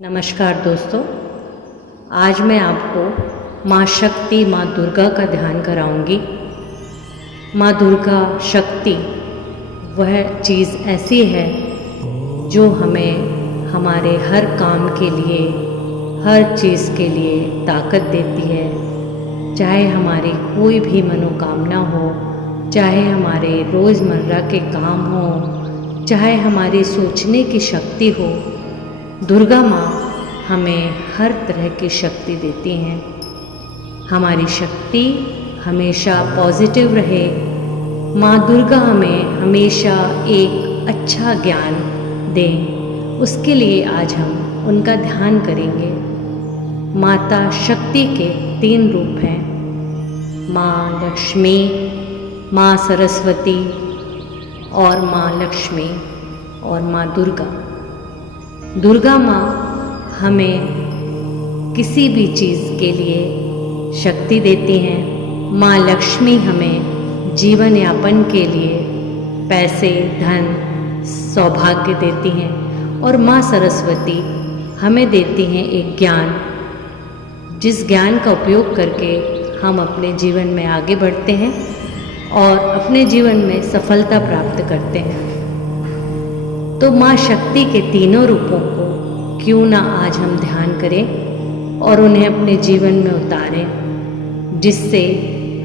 नमस्कार दोस्तों, आज मैं आपको माँ शक्ति, माँ दुर्गा का ध्यान कराऊंगी। माँ दुर्गा शक्ति वह चीज़ ऐसी है जो हमें हमारे हर काम के लिए, हर चीज़ के लिए ताकत देती है। चाहे हमारी कोई भी मनोकामना हो, चाहे हमारे रोज़मर्रा के काम हो, चाहे हमारी सोचने की शक्ति हो, दुर्गा माँ हमें हर तरह की शक्ति देती हैं। हमारी शक्ति हमेशा पॉजिटिव रहे। माँ दुर्गा हमें हमेशा एक अच्छा ज्ञान दें, उसके लिए आज हम उनका ध्यान करेंगे। माता शक्ति के 3 रूप हैं, माँ लक्ष्मी, माँ सरस्वती और माँ लक्ष्मी और माँ दुर्गा। दुर्गा माँ हमें किसी भी चीज़ के लिए शक्ति देती हैं। माँ लक्ष्मी हमें जीवन यापन के लिए पैसे, धन, सौभाग्य देती हैं। और माँ सरस्वती हमें देती हैं एक ज्ञान, जिस ज्ञान का उपयोग करके हम अपने जीवन में आगे बढ़ते हैं और अपने जीवन में सफलता प्राप्त करते हैं। तो माँ शक्ति के तीनों रूपों को क्यों ना आज हम ध्यान करें और उन्हें अपने जीवन में उतारें, जिससे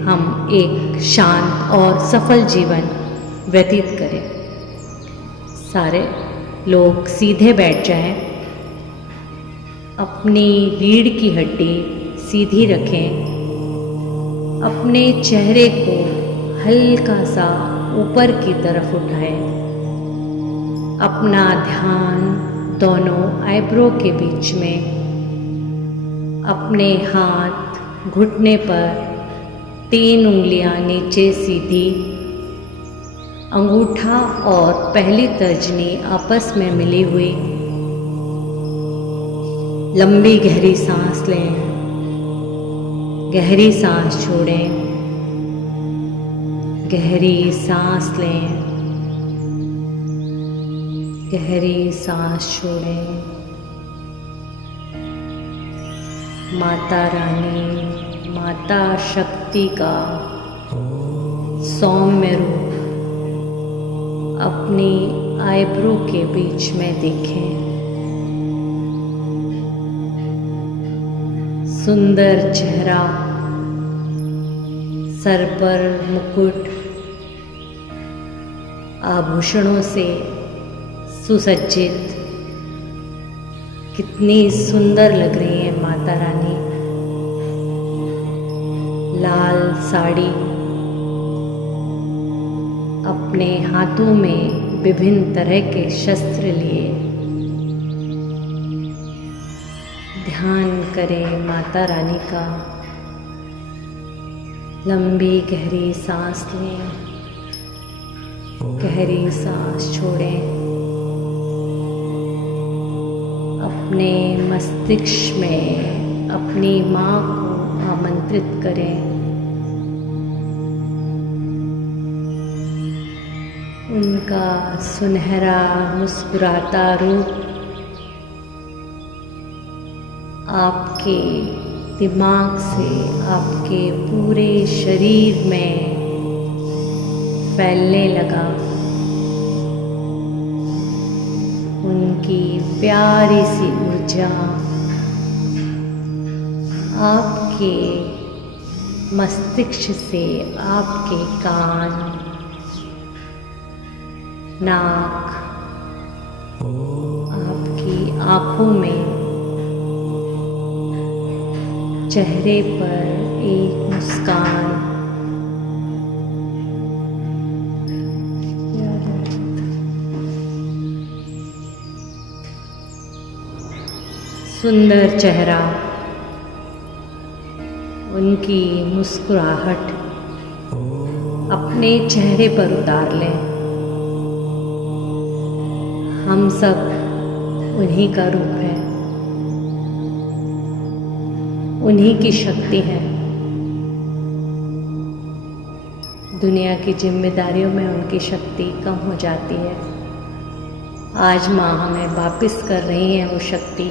हम एक शांत और सफल जीवन व्यतीत करें। सारे लोग सीधे बैठ जाएं, अपनी रीढ़ की हड्डी सीधी रखें, अपने चेहरे को हल्का सा ऊपर की तरफ उठाएं, अपना ध्यान दोनों आईब्रो के बीच में, अपने हाथ घुटने पर, 3 उंगलियां नीचे सीधी, अंगूठा और पहली तर्जनी आपस में मिली हुई। लंबी गहरी सांस लें, गहरी सांस छोड़ें, गहरी सांस लें, गहरी सांस छोड़ें। माता रानी, माता शक्ति का सौम्य रूप अपनी आईब्रो के बीच में देखें। सुंदर चेहरा, सर पर मुकुट, आभूषणों से सुसज्जित, कितनी सुंदर लग रही है माता रानी। लाल साड़ी, अपने हाथों में विभिन्न तरह के शस्त्र लिए। ध्यान करें माता रानी का। लंबी गहरी सांस लें, गहरी सांस छोड़ें। अपने मस्तिष्क में अपनी माँ को आमंत्रित करें। उनका सुनहरा मुस्कुराता रूप आपके दिमाग से आपके पूरे शरीर में फैलने लगा। उनकी प्यारी सी ऊर्जा आपके मस्तिष्क से आपके कान, नाक, आपकी आँखों में, चेहरे पर एक मुस्कान, सुंदर चेहरा, उनकी मुस्कुराहट अपने चेहरे पर उतार लें। हम सब उन्हीं का रूप है, उन्हीं की शक्ति है। दुनिया की जिम्मेदारियों में उनकी शक्ति कम हो जाती है। आज माँ हमें वापस कर रही हैं वो शक्ति।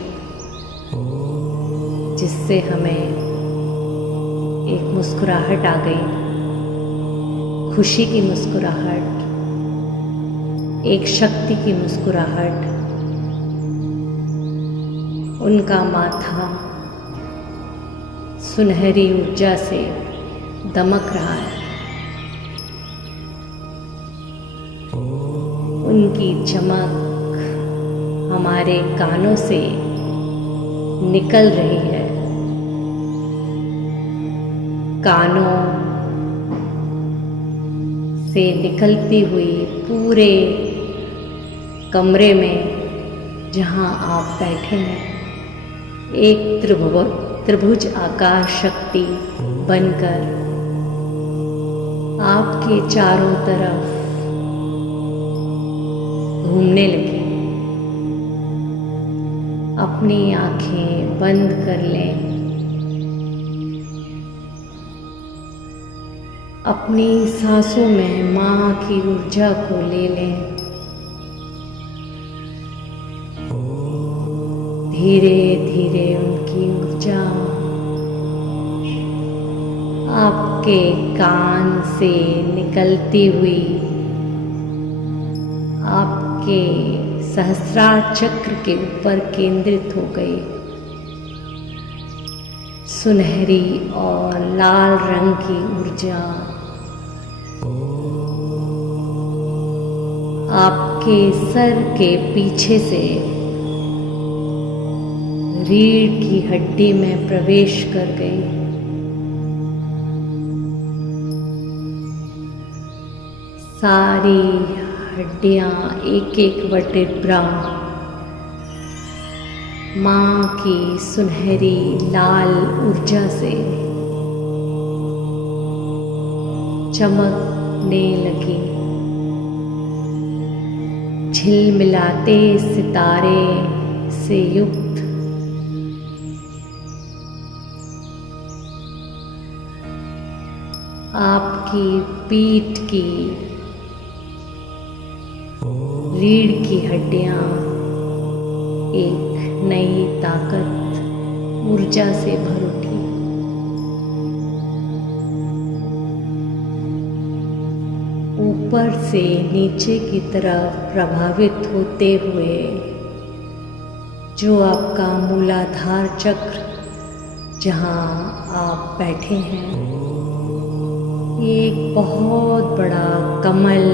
जिससे हमें एक मुस्कुराहट आ गई, खुशी की मुस्कुराहट, एक शक्ति की मुस्कुराहट। उनका माथा सुनहरी ऊर्जा से दमक रहा है। उनकी चमक हमारे कानों से निकल रही है। कानों से निकलती हुई पूरे कमरे में जहाँ आप बैठे हैं, एक त्रिभुज आकार शक्ति बनकर आपके चारों तरफ घूमने लगी। अपनी आंखें बंद कर लें। अपनी सांसों में माँ की ऊर्जा को ले लें। धीरे धीरे उनकी ऊर्जा आपके कान से निकलती हुई आपके सहस्रार चक्र के ऊपर केंद्रित हो गई। सुनहरी और लाल रंग की ऊर्जा आपके सर के पीछे से रीढ़ की हड्डी में प्रवेश कर गई। सारी हड्डियां एक एक वर्टेब्रा माँ की सुनहरी लाल ऊर्जा से चमकने लगी। झिलमिलाते सितारे से युक्त आपकी पीठ की रीढ़ की हड्डियां एक नई ताकत ऊर्जा से भर उठी। ऊपर से नीचे की तरफ प्रभावित होते हुए जो आपका मूलाधार चक्र जहाँ आप बैठे हैं, एक बहुत बड़ा कमल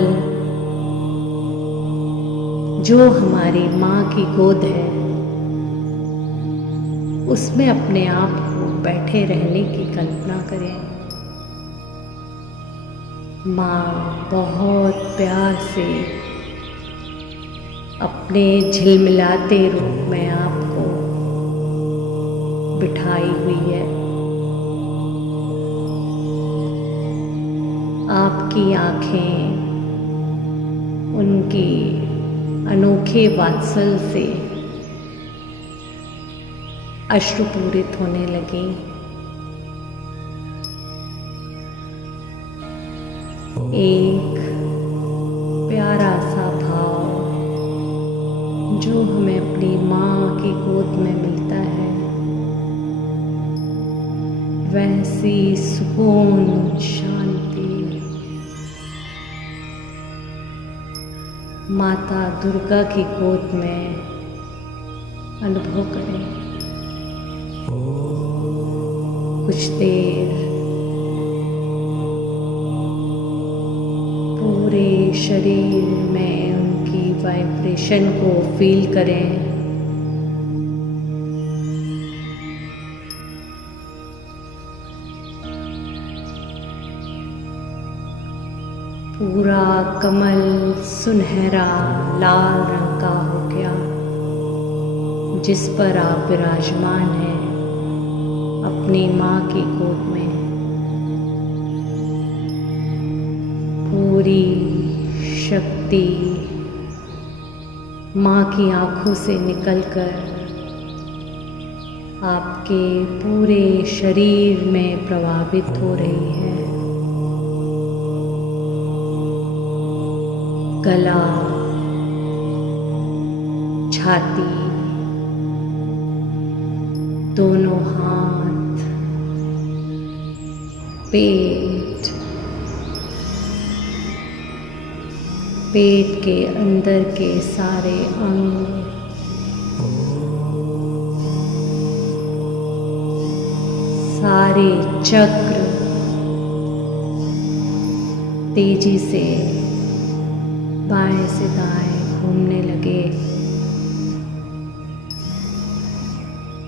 जो हमारी माँ की गोद है, उसमें अपने आप को बैठे रहने की कल्पना करें। माँ बहुत प्यार से अपने झिलमिलाते रूप में आपको बिठाई हुई है। आपकी आँखें उनकी अनोखे वात्सल से अश्रुपूरित होने लगी। एक प्यारा सा भाव जो हमें अपनी माँ की गोद में मिलता है, वैसी सुकून शांति माता दुर्गा की गोद में अनुभव करें। कुछ देर पूरे शरीर में उनकी वाइब्रेशन को फील करें। पूरा कमल सुनहरा लाल रंग का हो गया, जिस पर आप विराजमान हैं अपनी माँ की गोद में। पूरी शक्ति माँ की आँखों से निकलकर आपके पूरे शरीर में प्रभावित हो रही है। गला, छाती, दोनों हाथ, पेट, पेट के अंदर के सारे अंग, सारे चक्र तेजी से बाएं से दाएं घूमने लगे।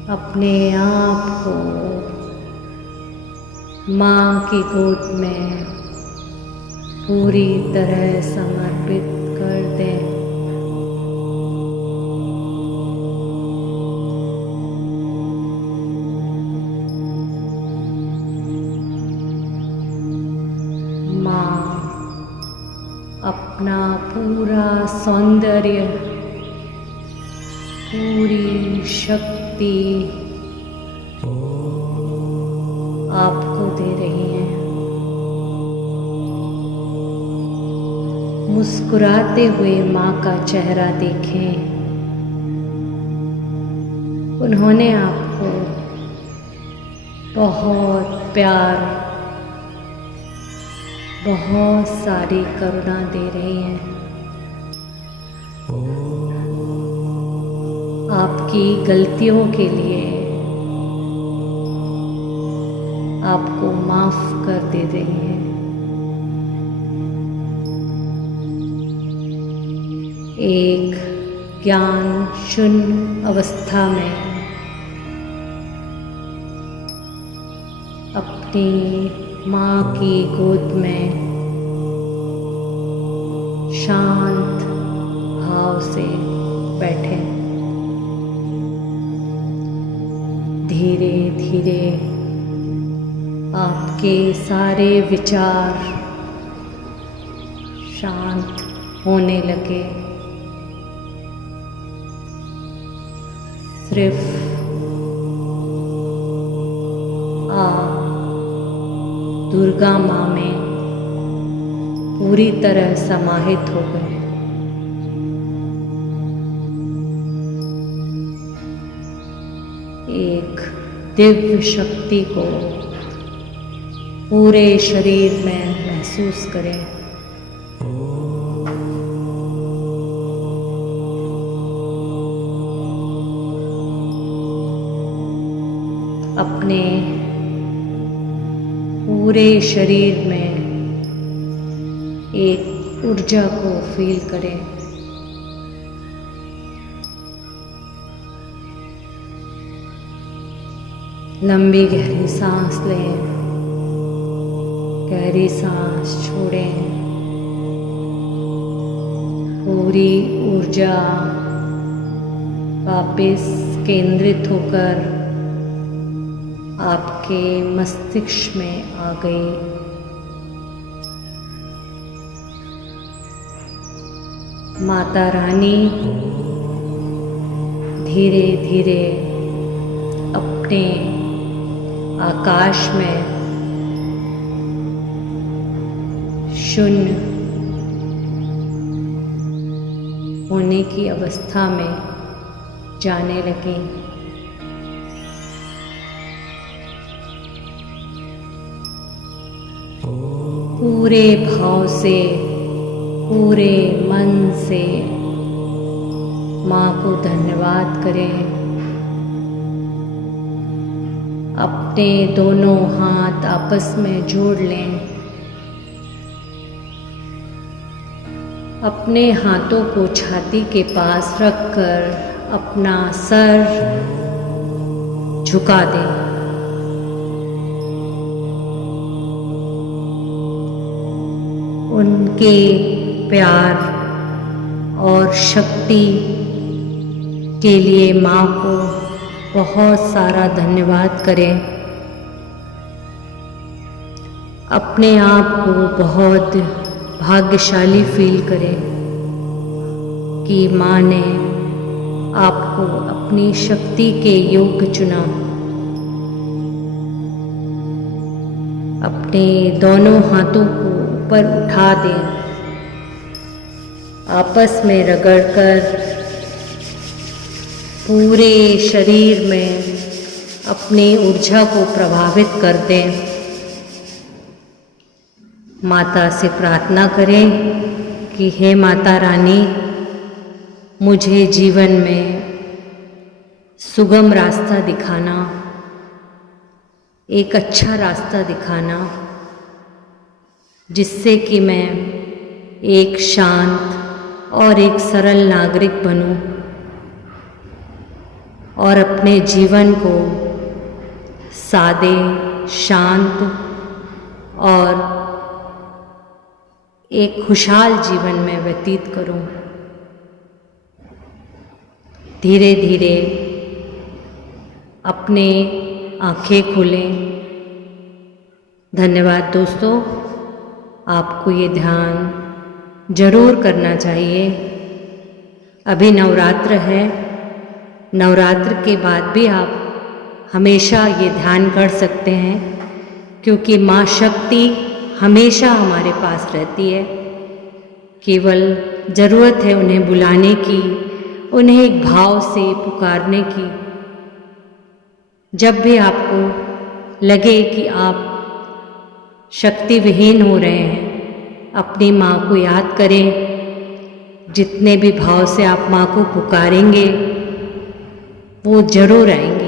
अपने आप को माँ की गोद में पूरी तरह समर्पित कर दें। माँ अपना पूरा सौंदर्य, पूरी शक्ति आपको दे रही हैं। मुस्कुराते हुए माँ का चेहरा देखें। उन्होंने आपको बहुत प्यार, बहुत सारी करुणा दे रही हैं। आपकी गलतियों के लिए आपको माफ कर दे रही हैं। एक ज्ञान शून्य अवस्था में अपनी माँ की गोद में शांत भाव से बैठे। धीरे धीरे आपके सारे विचार शांत होने लगे। सिर्फ आप दुर्गा माँ में पूरी तरह समाहित हो गए। एक दिव्य शक्ति को पूरे शरीर में महसूस करें। अपने पूरे शरीर में एक ऊर्जा को फील करें। लंबी गहरी सांस लें, गहरी सांस छोड़ें। पूरी ऊर्जा वापस केंद्रित होकर आपके मस्तिष्क में आ गई। माता रानी धीरे धीरे अपने आकाश में शून्य होने की अवस्था में जाने लगी। पूरे भाव से, पूरे मन से माँ को धन्यवाद करें। अपने दोनों हाथ आपस में जोड़ लें। अपने हाथों को छाती के पास रखकर अपना सर झुका दें। उनके प्यार और शक्ति के लिए माँ को बहुत सारा धन्यवाद करें। अपने आप को बहुत भाग्यशाली फील करें कि माँ ने आपको अपनी शक्ति के योग्य चुना। अपने दोनों हाथों को ऊपर उठा दें, आपस में रगड़कर पूरे शरीर में अपनी ऊर्जा को प्रभावित कर दें। माता से प्रार्थना करें कि हे माता रानी, मुझे जीवन में सुगम रास्ता दिखाना, एक अच्छा रास्ता दिखाना, जिससे कि मैं एक शांत और एक सरल नागरिक बनूं और अपने जीवन को सादे, शांत और एक खुशहाल जीवन में व्यतीत करूं। धीरे धीरे अपने आंखें खोलें। धन्यवाद दोस्तों, आपको ये ध्यान जरूर करना चाहिए। अभी नवरात्र है, नवरात्र के बाद भी आप हमेशा ये ध्यान कर सकते हैं, क्योंकि माँ शक्ति हमेशा हमारे पास रहती है। केवल ज़रूरत है उन्हें बुलाने की, उन्हें एक भाव से पुकारने की। जब भी आपको लगे कि आप शक्ति विहीन हो रहे हैं, अपनी माँ को याद करें। जितने भी भाव से आप माँ को पुकारेंगे, वो जरूर आएंगी।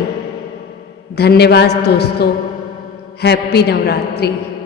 धन्यवाद दोस्तों, हैप्पी नवरात्रि।